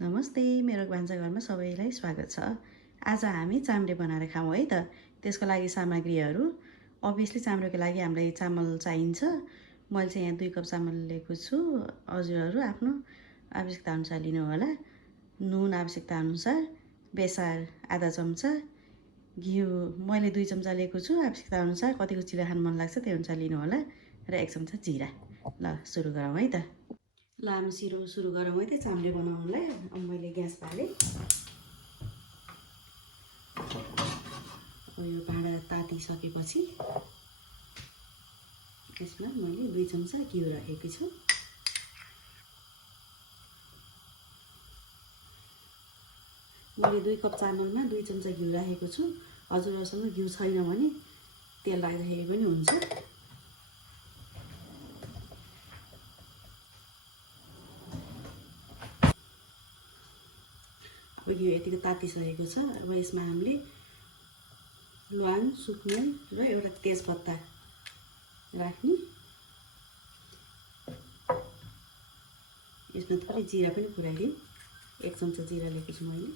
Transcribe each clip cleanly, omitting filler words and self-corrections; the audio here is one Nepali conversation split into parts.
नमस्ते, मेरो भान्साघरमा सबैलाई स्वागत छ। आज हामी चाम्रे बनाएर खाऊँ है त। त्यसको लागि सामग्रीहरू अभियसली चाम्रेको लागि हामीलाई चामल चाहिन्छ। मैले चाहिँ यहाँ 2 कप चामल लिएको छु। हजुरहरू आफ्नो आवश्यकता अनुसार लिनु होला। नुन आवश्यकता अनुसार, बेसार आधा चम्चा, घिउ मैले 2 चम्चा लिएको छु। आवश्यकता अनुसार कतिको चिरा खान मन लाग्छ त्यही अनुसार लिनु होला र 1 चम्चा जिरा। ल सुरु गरौँ है त। ल हामी सुरु गरौँ है त चाम्रे बनाउनुलाई। अब मैले ग्यास बालेँ। अब यो भाँडा तातिसकेपछि यसमा मैले 2 चम्चा घिउ राखेको छु। मैले 2 कप चामलमा 2 चम्चा घिउ राखेको छु। हजुरहरूसँग घिउ छैन भने तेल राख्दाखेरि पनि हुन्छ। अब घिउ यतिको तातिसकेको छ। अब यसमा हामीले ल्वाङ, सुक्मेल र एउटा तेजपत्ता राख्ने। यसमा थोरै जिरा पनि पुऱ्याइदिउँ। 1 चम्चा जिरा लिएको छु मैले।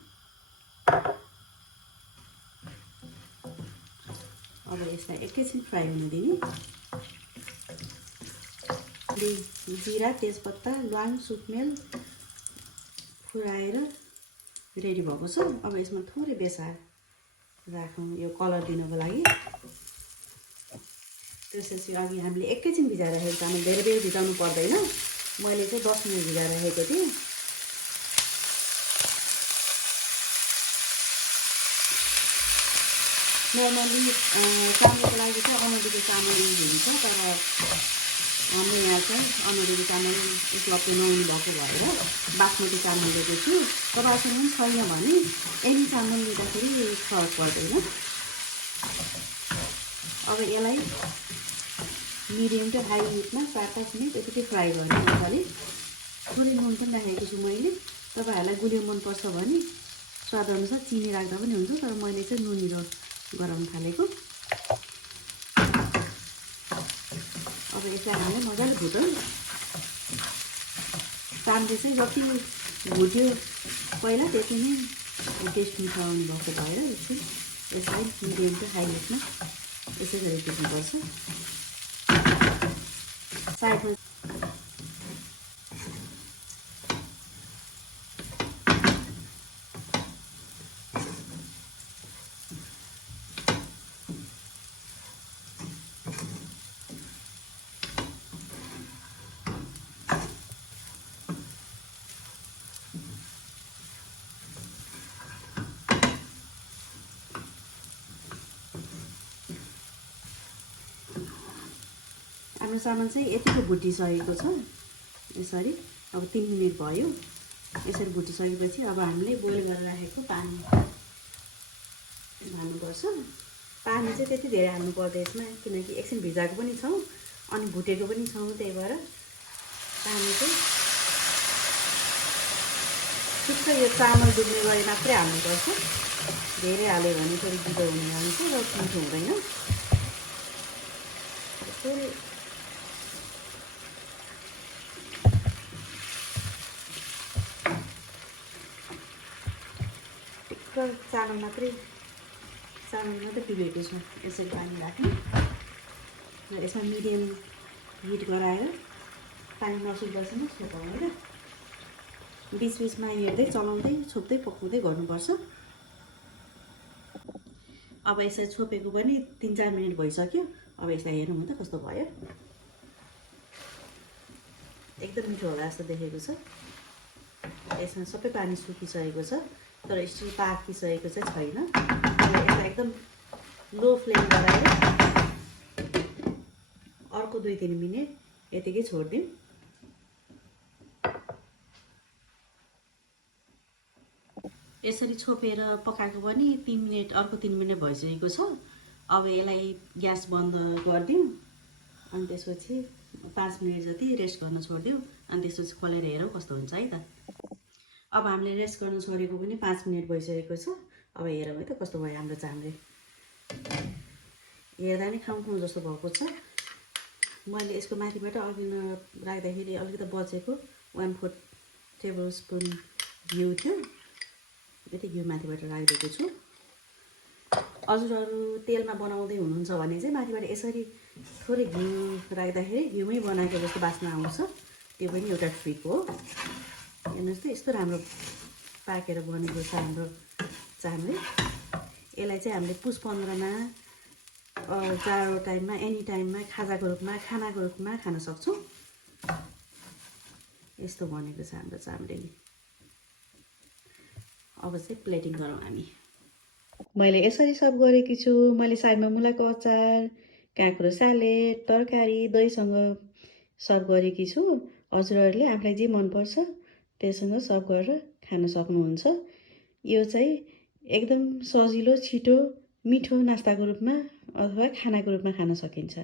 अब यसलाई एकैछिन फ्राई हुन दिने। जिरा, तेजपत्ता, ल्वाङ, सुक्मेल फुराएर रेडी भएको छ। अब यसमा थोरै बेसार राखौँ यो कलर दिनको लागि। त्यसपछि अघि हामीले एकैछिन भिजाएर राखेको चामल, धेरै बेर भिजाउनु पर्दैन। मैले चाहिँ 10 मिनट भिजाएर राखेको थिएँ। नर्मली चामलको लागि चाहिँ अनदीको चामल युज हुन्छ, तर हाम्रो यहाँ चाहिँ अनदीको चामल उपलब्ध नहुनु भएको भएर बासमती चामल लिएको छु। तपाईँसँग पनि छैन भने एनी चामल लिँदाखेरि फरक पर्दैन। अब यसलाई मिडियम टु हाई हिटमा 4-5 मिनट यतिकै फ्राई गर्ने मजाले। थोरै नुन पनि राखेको छु मैले। तपाईँहरूलाई गुलियो मनपर्छ भने स्वादअनुसार चिनी राख्दा पनि हुन्छ, तर मैले चाहिँ नुनिलो गराउन थालेको। अब यसलाई हामीले मजाले भुटौँ। चाम्रे चाहिँ जति भुट्यो पहिला त्यति नै टेस्ट मिठो आउनु भएको भएर यसलाई मिडियम टु हाई हिटमा यसै गरी भुट्नुपर्छ। साइडमा हाम्रो चामल चाहिँ यतिको भुटिसकेको छ। यसरी अब 3 मिनट भयो। यसरी भुटिसकेपछि अब हामीले बोइल गरेर राखेको पानी हाल्नुपर्छ। पानी चाहिँ त्यति धेरै हाल्नु पर्दैन यसमा, किनकि एकछिन भिजाएको पनि छौँ अनि भुटेको पनि छौँ। त्यही भएर पानी चाहिँ ठिक्क यो चामल डुब्ने गरी मात्रै हाल्नुपर्छ। धेरै हाल्यो भने थोरै गिलो हुने जान्छ र मिठो हुँदैन। थोरै चामल मात्रै डुबेको छ। यसरी पानी राख्ने र यसमा मिडियम हिट गराएर पानी नसुक्दासम्म छोपाएर बिचबिचमा हेर्दै चलाउँदै छोप्दै पकाउँदै गर्नुपर्छ। अब यसरी छोपेको पनि 3-4 मिनट भइसक्यो। अब यसलाई हेरौँ त कस्तो भयो। एकदम मिठो होला जस्तो देखेको छ। यसमा सबै पानी सुकिसकेको छ, तर स्टिल पाकिसकेको चाहिँ छैन। यसलाई एकदम लो फ्लेम गराएर अर्को 2-3 मिनट यतिकै छोडिदिउँ। यसरी छोपेर पकाएको पनि 3 मिनट, अर्को 3 मिनट भइसकेको छ। अब यसलाई ग्यास बन्द गरिदिउँ अनि त्यसपछि 5 मिनट जति रेस्ट गर्न छोडिदिउँ अनि त्यसपछि खोलेर हेरौँ कस्तो हुन्छ है त। अब हामीले रेस्ट गर्न छोडेको पनि 5 मिनट भइसकेको छ। अब हेरौँ है त कस्तो भयो हाम्रो चाम्रे। हेर्दा नै खाउँ जस्तो भएको छ। मैले यसको माथिबाट अघि राख्दाखेरि अलिकति बचेको 1/4 टेबल स्पुन घिउ थियो, यति घिउ माथिबाट राखिदिएको छु। हजुरहरू तेलमा बनाउँदै हुनुहुन्छ भने चाहिँ माथिबाट यसरी थोरै घिउ राख्दाखेरि घिउमै बनाएको जस्तो बास्ना आउँछ। त्यो पनि एउटा ट्रिक हो। हेर्नुहोस् त यस्तो राम्रो पाकेर बनेको छ हाम्रो चाम्रे। यसलाई चाहिँ हामीले पुस 15मा जाडो टाइममा एनी टाइममा खाजाको रूपमा खानाको रूपमा खान सक्छौँ। यस्तो बनेको छ हाम्रो चाम्रेले। अब चाहिँ प्लेटिङ गरौँ हामी। मैले यसरी सर्भ गरेकी छु। मैले साइडमा मुलाको अचार, काँक्रो स्यालेड, तरकारी, दहीसँग सर्भ गरेकी छु। हजुरहरूले आफूलाई जे मनपर्छ त्यससँग सर्भ गरेर खान सक्नुहुन्छ। यो चाहिँ एकदम सजिलो, छिटो, मिठो नास्ताको रूपमा अथवा खानाको रूपमा खान सकिन्छ।